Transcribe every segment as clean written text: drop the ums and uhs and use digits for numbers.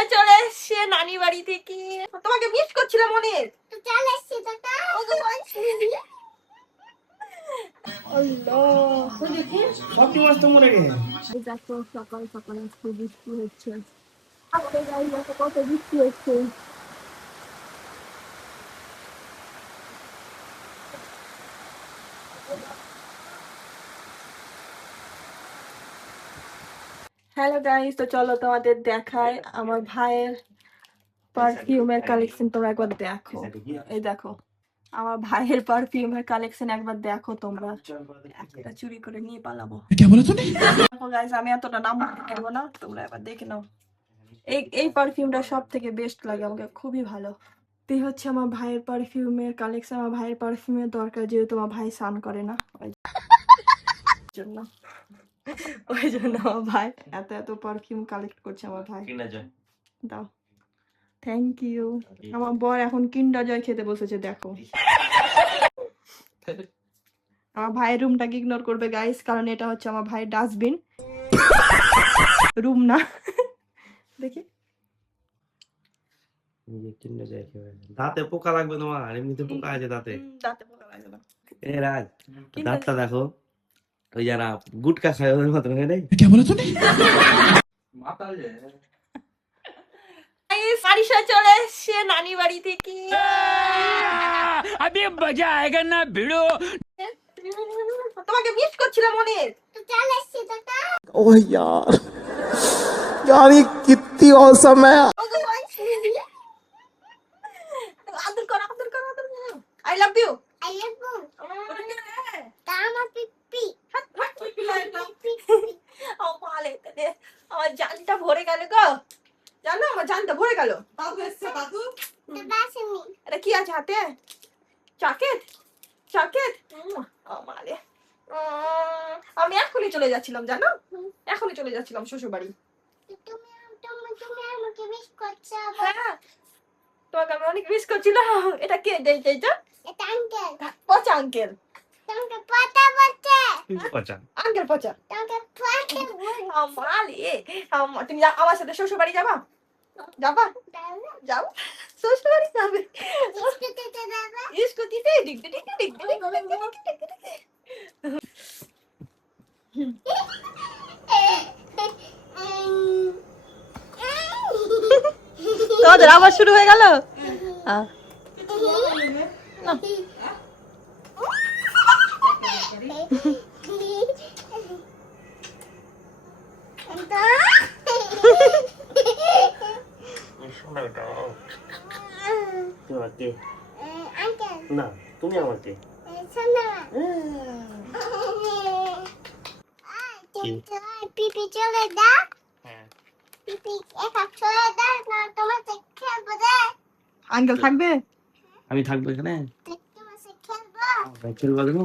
আলিশা চলে এসছে নানি বাড়ি থেকে। তোমাকে মিস করছিলাম অনেক। চলে এসছি টাটা। আল্লাহ দেখি সবটি মাছ তো মরে গেছে। দেখো সকাল সকাল আজকে বৃষ্টি হচ্ছে। আমাদের গাড়ি দেখো কত বৃষ্টি হচ্ছে। হ্যালো গাইস, তো চলো তোমাদের দেখাই আমার ভাইয়ের পারফিউমের কালেকশন। তোমরা একবার দেখো, এই দেখো আমার ভাইয়ের পারফিউমের কালেকশন একবার দেখো তোমরা। একটা চুরি করে নিয়ে পালাবো। দেখো গাইস, আমি এতটা নাম বলতে পারবো না, তোমরা এবার দেখে নাও। এই পারফিউমটা সব থেকে বেস্ট লাগে আমাকে, খুবই ভালো। এই হচ্ছে আমার ভাইয়ের পারফিউমের কালেকশন। আমার ভাইয়ের পারফিউমের দরকার, যেহেতু আমার ভাই স্নান করে না, ওই জন্য আমার ভাই এত এত পারফিউম কালেক্ট করছে। আমার ভাই দাও, থ্যাংক ইউ। আমার বর এখন কিন্ডার জয় খেতে বসেছে, দেখো। আমার ভাইয়ের রুমটাকে ইগনোর করবে গাইস, কারণ এটা হচ্ছে আমার ভাইয়ের ডাস্টবিন, রুম না। দেখি দাঁতে পোকা লাগবে তোমার, এমনিতে পোকা আছে দাঁতে। দাঁতে পোকা লাগে না। এ রাজ, দাঁতটা দেখো, ওই যারা গুটকা খায় ওদের মতন হয়ে নেই। আরিশা চলে এসছে নানি বাড়ি থেকে। अभी मजा आएगा ना भिड़ो। তোমাকে মিস করছিলাম অনেক। চলে এসছি টাটা। ओह यार यार ये कितनी औसम है। আদর কর, আদর কর, আদর কর। I love you. I love you. আমার পিপি। পিপি লাগলো। আমালে তে আমার জানটা ভরে গেল গো। জানো আমার জানটা ভরে গেল। বাবু এসছে, বাবু। বাসনি। এটা কি আছে হাতে? চকলেট? চকলেট? আমালে। আমি এখনই চলে যাচ্ছিলাম, জানো? এখনই চলে যাচ্ছিলাম শ্বশুর বাড়ি। তুমি আমাকে মিস করছো? হ্যাঁ, তোমাকে আমি অনেক মিস করছিলাম। এটা কে? এইটা? এটা আঙ্কেল। পচা আঙ্কেল। তোমাকে পচা বলছে। পচা আঙ্কেল পচা। তোমাকে পচা আমালে। তুমি আমার সাথে শ্বশুর বাড়ি যাবা? যাবা? যাও। শ্বশুর বাড়ি যাবে। স্কুটিতে যাবা? স্কুটিতে ডিগ ডিগ ডিগ ডিগ ডিগ। তোমাদের আবার শুরু হয়ে গেল। না তুমি আমাকে পিপি চলে দা। পিপি একা চলে দা, না তোমাকে খেলবো দে। আঙ্কেল থাকবে? আমি থাকবো এখানে, তোমাকে খেলবো। খেলবো কেন?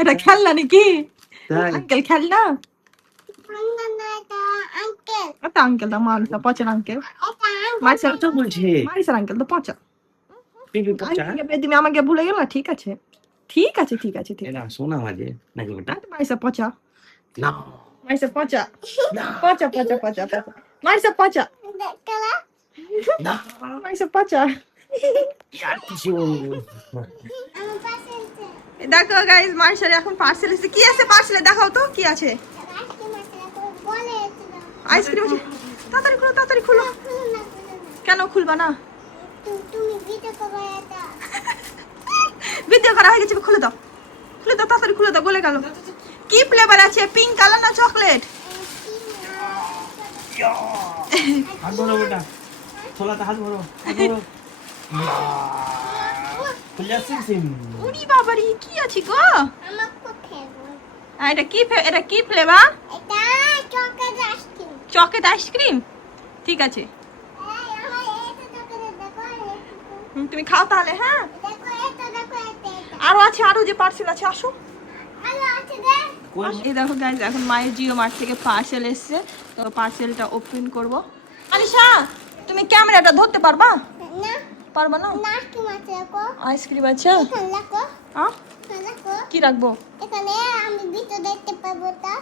এটা খেলনা নাকি? তাই আঙ্কেল খেলনা? না না এটা আঙ্কেল। এটা আঙ্কেল তো মারিসা পচা আঙ্কেল। এটা মারিসা তো বলছে মারিসার আঙ্কেল তো পচা। পিপি পচা। তুমি আমাকে ভুলে গেলা? ঠিক আছে, ঠিক আছে, ঠিক আছে, ঠিক এটা শোনা মাঝে নাকি ওটা? আছে। মারিসা পচা, না মারিসা পচা, পচা পচা পচা পচা, মারিসা পচা, খেলা। না মারিসা পচা। আর কিছু আমার পাশে আছে। দেখো গাইস, মারিসার এখন পার্সেল এসেছে। কি আছে পার্সেলে? দেখাও তো কি আছে। আইসক্রিম আছে, বলে এসেছিল। আইসক্রিম আছে? তাড়াতাড়ি খুলো, তাড়াতাড়ি খুলো। খুলো না, খুলো না। কেন খুলবা না? তুমি ভিডিও করো এটা। ভিডিও করা হয়ে গেছে, খুলে দাও, খুলে দাও, তাড়াতাড়ি খুলে দাও, গলে গেল। কি ফ্লেভার আছে? পিঙ্ক কালার না চকলেট? হাত ধরো বেটা, খোলাতে হাত ধরো, হাত ধরো। খুলে আসছে সিম। উনি বাবারি, কি আছে গো? আমার খুব খেলবো। এটা কি ফ্লেভার? এটা চকলেট আইসক্রিম। Chocolate ice cream? ঠিক আছে, এই আমার এটা চকলেট দেখো। তুমি খাও তাহলে। হ্যাঁ, দেখো এটা, দেখো এটা। আরো আছে, আরো যে পার্সেল আছে, আসো। আলো আছে দে। এই দেখো গাইস, এখন মায়ের জিও মার্ট থেকে পার্সেল এসেছে, তো পার্সেলটা ওপেন করব। আলিশা, তুমি ক্যামেরাটা ধরতে পারবা? না পারবা না? না কি মাছ রাখো? আইসক্রিম আছে? এখানে রাখো। হ্যাঁ, এখানে রাখো। কি রাখবো? এখানে আমি ভিডিও দেখতে পাবো তা।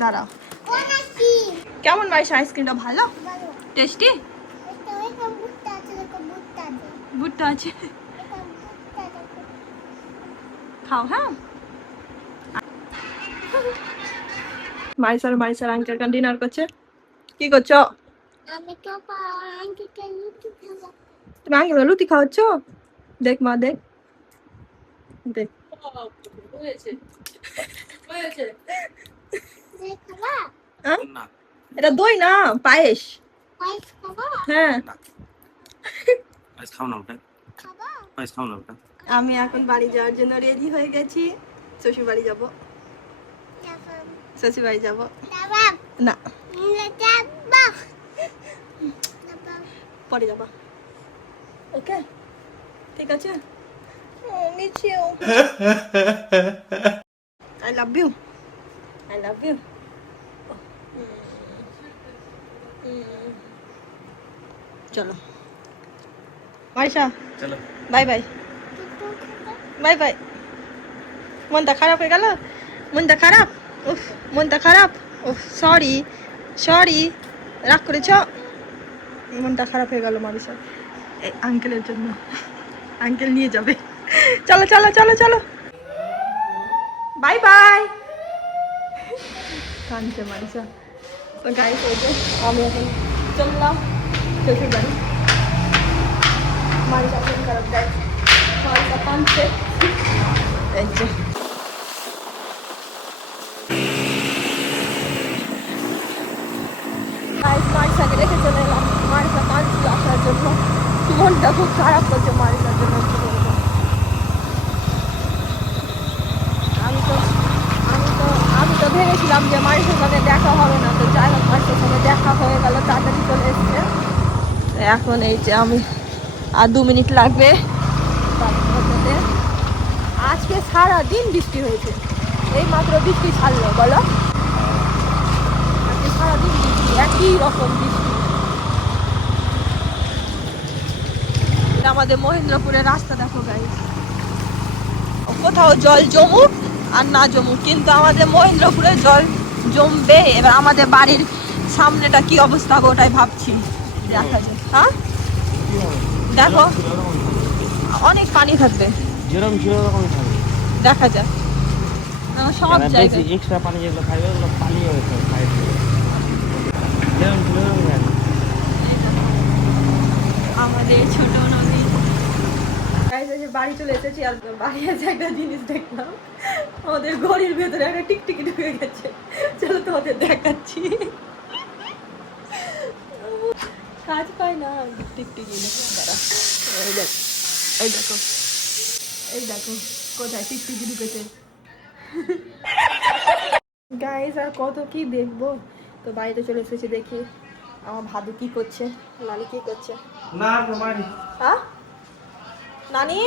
দাঁড়াও, অনেকই কেমন মাইশা আইসক্রিমটা ভালো ভালো টেস্টি এটা এটা বুটটা আছে দেখো বুটটা আছে ভুট্টা আছে এটা বুটটা দেখো খাও হ্যাঁ মাইসার আঙ্কেল ডিনার করছে কি করছো আমি তো আঙ্কেল লুচি খাবো তুমি আঙ্কেল লুচি খাওয়াচ্ছ দেখ মা দেখ দেখ দেখ খাবা হ্যাঁ? এটা দই না পায়েস পায়েস খাবা হ্যাঁ খাও না ওটা খাবা খাও না ওটা আমি এখন বাড়ি যাওয়ার জন্য রেডি হয়ে গেছি শ্বশুর বাড়ি যাবো এখন শ্বশুর বাড়ি যাবো যাবা না যাবা পরে যাবা ওকে ঠিক আছে miss you I love you I love you চলো মারিশা চলো বাই বাই বাই বাই মনটা খারাপ হয়ে গেল মনটা খারাপ উফ মনটা খারাপ উফ সরি সরি রাগ করেছ মনটা খারাপ হয়ে গেল মারিশা এই আঙ্কেলের জন্য আঙ্কেল নিয়ে যাবে চলো চলো চলো চলো বাই বাই কাঁদছে মারিশা তো গাড়ি চলছে আমি এখন চললাম শ্বশুর বাড়ি মারিশা ফোন খারাপ যায় মারিশা কাঁদছে এই যে মারিশাকে রেখে চলে এলাম মারিশা কাঁদছিল আসার জন্য মনটা খুব খারাপ করছে মারিশার জন্য কি বলবো আমি তো ভেবেছিলাম যে মারিশার সাথে দেখা হবে না তো যাই হোক মারিশার সাথে দেখা হয়ে গেল তাড়াতাড়ি চলে এসছে এখন এই যে আমি আর 2 মিনিট লাগবে বাড়িতে। আজকে সারাদিন বৃষ্টি হয়েছে এই মাত্র বৃষ্টি ছাড়লো বলো আজকে সারাদিন বৃষ্টি একই রকম বৃষ্টি এটা আমাদের মহেন্দ্রপুরের রাস্তা দেখো গাইস কোথাও জল জমুক আর না জমুক কিন্তু আমাদের মহেন্দ্রপুরে জল জমবে এবার আমাদের বাড়ির সামনেটা কি অবস্থা হবে ওটাই ভাবছি দেখা যায় হ্যাঁ দেখো অনেক পানি থাকবে যেরকম ছিল ওরকম থাকবে দেখা যাক সব জায়গায় এক্সট্রা পানি যেগুলো থাকবে ওগুলো পানি হয়েছে সাইড থেকে যেরকম ছিল ওরকম থাকবে আমাদের ছোট নদী বাড়ি চলে এসেছি আর বাড়ি এসে একটা জিনিস দেখলাম আমাদের ঘড়ির ভেতরে একটা টিকটিকি ঢুকে গেছে চলো তোমাদের দেখাচ্ছি কাজ পাই না টিকটিকি দাঁড়া এই দেখো এই দেখো এই দেখো কোথায় টিকটিকি ঢুকেছে গাইস আর কত কি দেখবো তো বাড়িতে চলে এসেছি দেখি আমার ভাদু কি করছে নানি কি করছে না তোমারই হ্যাঁ নানি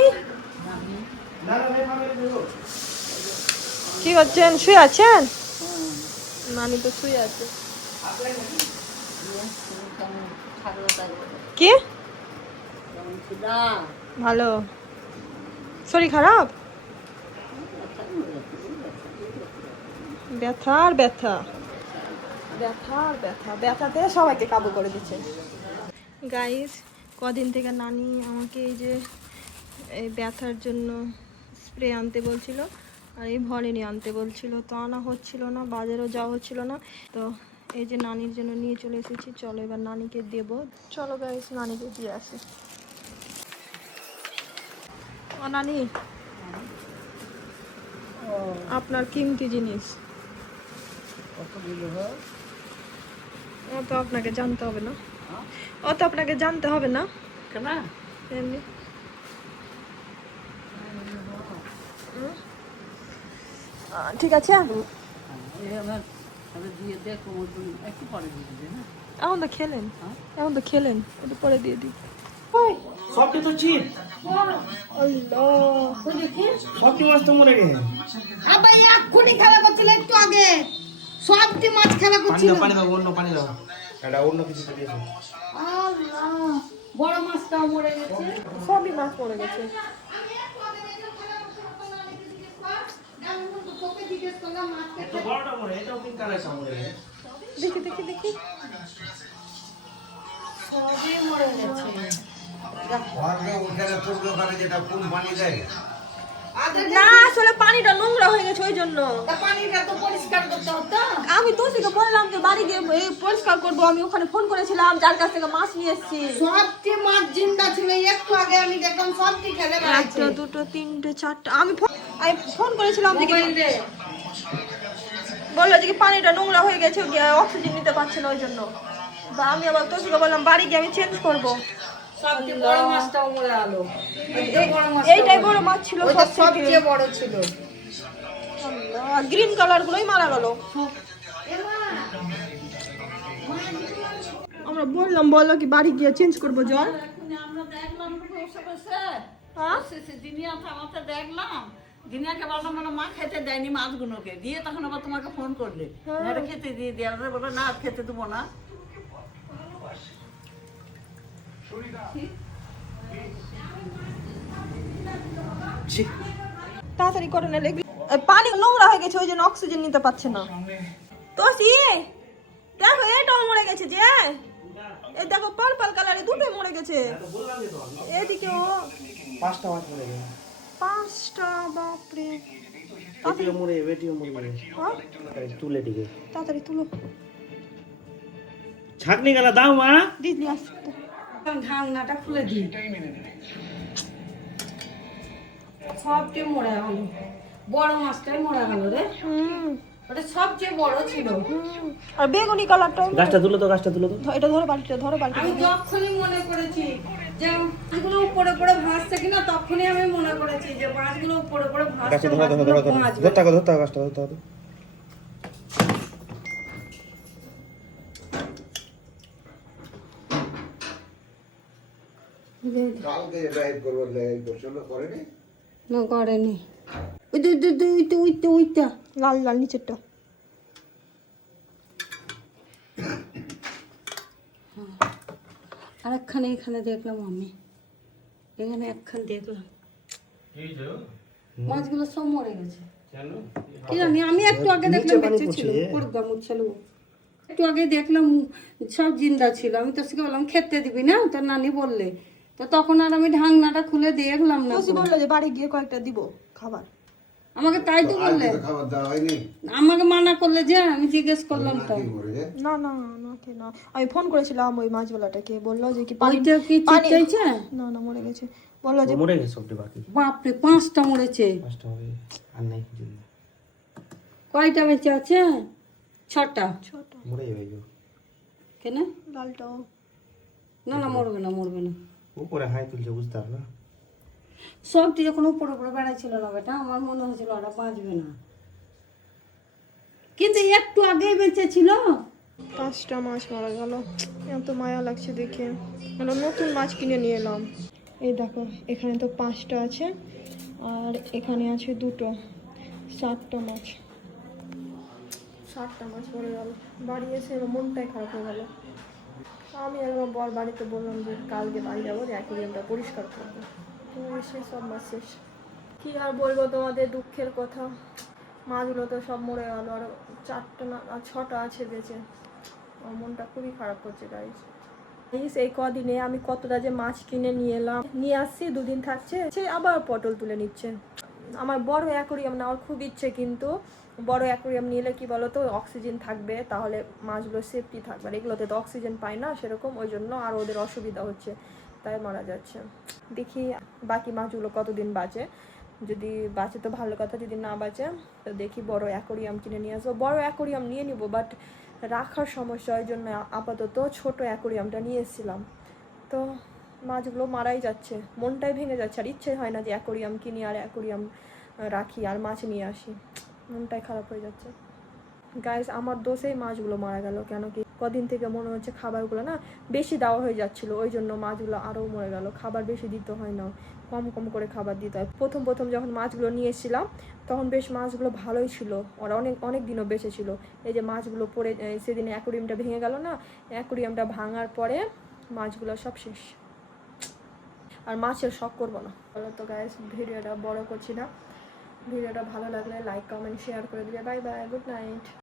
কি করছেন শুয়ে আছেন নানি তো শুয়ে আছে কি ভালো শরীর খারাপ ব্যথার ব্যথা ব্যথার ব্যথা ব্যথাতে সবাইকে কাবু করে দিচ্ছে গাইস কদিন থেকে নানি আমাকে এই যে এই ব্যথার জন্য স্প্রে আনতে বলছিল আর এই ভলিনি আনতে বলছিল তো আনা হচ্ছিল না বাজারেও যাওয়া হচ্ছিল না তো এই যে নানির জন্য নিয়ে চলে এসেছি চলো এবার নানিকে দেব চলো গাইস নানিকে দিয়ে আসি ও নানি আপনার কিমতি জিনিস ও তো আপনাকে জানতে হবে না ও তো আপনাকে জানতে হবে না কেন এমনি ঠিক আছে এখন তো খেলেন এখন তো খেলেন একটু পরে দিয়ে দিই সবটি তো চিট আল্লাহ সবটি মাছ তো মরে গেছে আবার এক্ষুনি খেলা করছিল একটু আগে সবটি মাছ খেলা করছিল পানি দাও অন্য পানি দাও এটা অন্য কিছু দিয়েছে আল্লাহ বড় মাছটাও মরে গেছে সবই মাছ পড়ে গেছে এটা বড়টা মরে এটাও পিঙ্ক কালার মরে গেছে দেখি দেখি দেখি সবই মরে গেছে। না আসলে পানিটা নোংরা হয়ে গেছে ওই জন্য। তা পানিটা তো পরিষ্কার করতে হতো। আমি তোষিকে বললাম যে বাড়ি গিয়ে এই পরিষ্কার করবো, আমি ওখানে ফোন করেছিলাম যার কাছ থেকে মাছ নিয়ে এসেছি। সবটি মাছ জিন্দা ছিল, একটু আগে আমি দেখলাম সবটি খেলে বেড়াচ্ছে। 1 2 3 4টা আমি ফোন করেছিলাম যে মোবাইলে বললো যে কি পানিটা নোংরা হয়ে গেছে, অক্সিজেন নিতে পারছে না ওই জন্য। বা আমি আবার তোষিকে বললাম বাড়ি গিয়ে আমি চেঞ্জ করবো। সবটি বড় মাছটাও মরে গেল। এইটাই বড় মাছ ছিল ওইটা সবচেয়ে। সবচেয়ে বড় ছিল। গ্রিন কালার গুলোই মারা গেল। আমরা বললাম বললো কি বাড়ি গিয়ে চেঞ্জ করবো জল। আমরা দেখলাম তো বসে বসে হ্যাঁ দিনিয়া থামাতে দেখলাম। দিনিয়াকে বললাম মানে মা খেতে দেয়নি মাছগুলোকে, দিয়ে তখন আবার তোমাকে ফোন করলে এটা খেতে দিয়ে দিয়ে বললো না আর খেতে দেবো না। তাড়াতাড়ি করে না লেগে পানি নোংরা হয়ে গেছে ওই জন্য অক্সিজেন নিতে পারছে না। তোষি দেখো এটাও মরে গেছে যে, এই দেখো পার্পল কালারে দুটোই মরে গেছে। এদিকেও 5টা মাছ মরে গেছে। 5টা, বাপরে। এটিও মরে এটিও মরে গেছে। হ্যাঁ তুলে দিকে তাড়াতাড়ি তুলো, ছাকনি গেলা দাও মা। দিদি আসতে ঢাকনাটা খুলে দিই। সবটি মরে গেল, বড় মাছটাই মরে গেল রে। ওটা সবচেয়ে বড় ছিল। আর বেগুনি কালারটা গাছটা তুলো তো, গাছটা তুলো তো। এটা ধরো বালতিটা, ধরো বালতি। আমি যখনই মনে করেছি যে মাছগুলো উপরে উপরে ভাসছে কিনা, তখনই আমি মনে করেছি যে মাছগুলো উপরে উপরে ভাসছে, গাছটা ধরো ধরো ধরো ধরো মাছগুলো ধরতে ধরতে গাছটা ধরতে হবে। না করেনি। ওইটা লাল লাল নিচেরটা। আর একখানে এখানে দেখলাম আমি, এখানে একখান দেখলাম মাছগুলো সব মরে গেছে। কি জানি, আমি একটু আগে দেখলাম বেঁচে ছিল, একটু আগে দেখলাম সব জিন্দা ছিল। আমি তো সে বললাম খেতে দিবি না, তোর নানি বললে। তো তখন আর আমি ঢাকনাটা খুলে দেখলাম না। তোষি বললো যে বাড়ি গিয়ে কয়েকটা দিব খাবার। আমাকে তাই তো বললে, আমাকে মানা করলে যে আমি জিজ্ঞেস করলাম তো। না না না কে না, আমি ফোন করেছিলাম ওই মাছওয়ালাটাকে, বললো যে কি ওইটা কি চিটচাইছে? না না মরে গেছে। বললো যে মরে গেছে সবটি বাকি। বাপরে 5টা মরেছে। 5টা হবে আর নাই কিছু। কয়টা বেঁচে আছে? 6টা। ছোট মরে যাবে গো। কেন? লালটাও না না মরবে না, মরবে না। উপরে হাই তুলছে বুঝতে পারলা। সবটি যখন উপরে উপরে বেড়াচ্ছিল না বেটা, আমার মনে হয়েছিল ওরা বাঁচবে না, কিন্তু একটু আগেই বেঁচে ছিল। 5টা মাছ মারা গেল, এত মায়া লাগছে দেখে। মানে নতুন মাছ কিনে নিয়ে এলাম। এই দেখো এখানে তো 5টা আছে আর এখানে আছে 2টো, 7টা মাছ। 7টা মাছ মরে গেল। বাড়ি এসে আমার মনটাই খারাপ হয়ে গেল। আমি আর আমার বর বাড়িতে বললাম যে কালকে বাড়ি যাবো, অ্যাকোয়ারিয়ামটা পরিষ্কার করবো। তো এসে সব মাছ শেষ। কী আর বলবো তোমাদের দুঃখের কথা, মাছগুলো তো সব মরে গেল। আর 4টা না 6টা আছে বেঁচে। আমার মনটা খুবই খারাপ করছে গাইস। এই কদিনে আমি কতটা যে মাছ কিনে নিয়ে এলাম, নিয়ে আসছি 2 দিন থাকছে, সে আবার পটল তুলে নিচ্ছে। আমার বড় অ্যাকোয়ারিয়াম নেওয়ার খুব ইচ্ছে, কিন্তু বড় অ্যাকোয়ারিয়াম নিলে কি বলো তো অক্সিজেন থাকবে, তাহলে মাছগুলো সেফটি থাকবে। আর এগুলোতে তো অক্সিজেন পায় না সেরকম, ওই জন্য আর ওদের অসুবিধা হচ্ছে, তাই মারা যাচ্ছে। দেখি বাকি মাছগুলো কতদিন বাঁচে, যদি বাঁচে তো ভালো কথা, যদি না বাঁচে তো দেখি বড় অ্যাকোয়ারিয়াম কিনে নিয়ে আসবো। বড় অ্যাকোয়ারিয়াম নিয়ে নিব, বাট রাখার সমস্যা, ওই জন্য আপাতত ছোট অ্যাকোয়ারিয়ামটা নিয়ে এসেছিলাম। তো মাছগুলো মারাই যাচ্ছে, মনটাই ভেঙে যাচ্ছে। আর ইচ্ছে হয় না যে অ্যাকোয়ারিয়াম কিনি আর অ্যাকোয়ারিয়াম রাখি আর মাছ নিয়ে আসি, মনটাই খারাপ হয়ে যাচ্ছে গাইস। আমার দোষেই মাছগুলো মারা গেল, কেন কি কদিন থেকে মনে হচ্ছে খাবারগুলো না বেশি দেওয়া হয়ে যাচ্ছিলো, ওই জন্য মাছগুলো আরও মরে গেল। খাবার বেশি দিতে হয় না, কম কম করে খাবার দিতে হয়। প্রথম যখন মাছগুলো নিয়ে এসেছিলাম তখন বেশ মাছগুলো ভালোই ছিল, ওরা অনেক দিনও বেঁচে ছিল। এই যে মাছগুলো পরে সেদিন অ্যাকোয়ারিয়ামটা ভেঙে গেল না, অ্যাকোয়ারিয়ামটা ভাঙার পরে মাছগুলো সব শেষ। আর মাছের শখ করবো না। বলো তো গাইস, ভিডিওটা বড় করছি না। ভিডিওটা ভালো লাগলে লাইক কমেন্ট শেয়ার করে দিবে। Bye bye, good night.